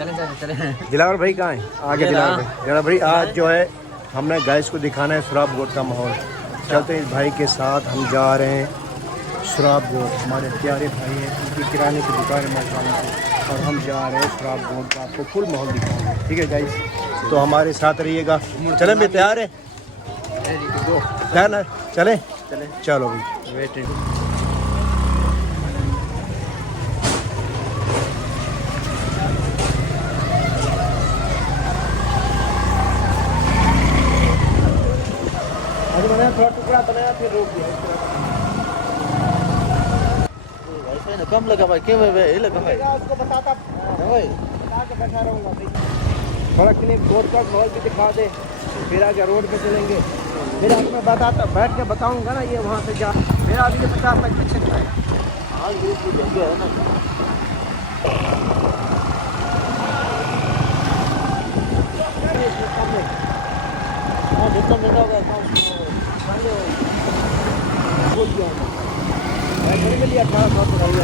दिलावर भाई कहाँ है? आगे दिलावर भाई आज जो है हमने गैस को दिखाना है शराब गोट का माहौल। चलते हैं इस भाई के साथ, हम जा रहे हैं शराब गोट। हमारे प्यारे भाई हैं, उनकी किराने की दुकान है माशाल्लाह से, और हम जा रहे हैं शराब गोट का आपको फुल माहौल दिखाएंगे। ठीक है गाइस, तो हमारे साथ रहिएगा। चलें मैं तैयार है, तैयार ना चलें? चलो भाई वेटिंग। थोड़ा टुकड़ा बनाया फिर रोक दिया। वैसे ना कम लगा भाई, क्यों भाई लगा भाई? उसको बताता बता के बैठा रहूँगा भाई। थोड़ा क्लिप रोड का माहौल भी दिखा दे, फिर आगे रोड पे चलेंगे। फिर आगे मैं बताता बैठ के बताऊँगा ना, ये वहाँ से जा मेरा अभी 50 तक पीछे का है। हाँ ये जगह है ना, हाँ जितना महंगा होगा बोल दिया मैं में लिया 1800 का।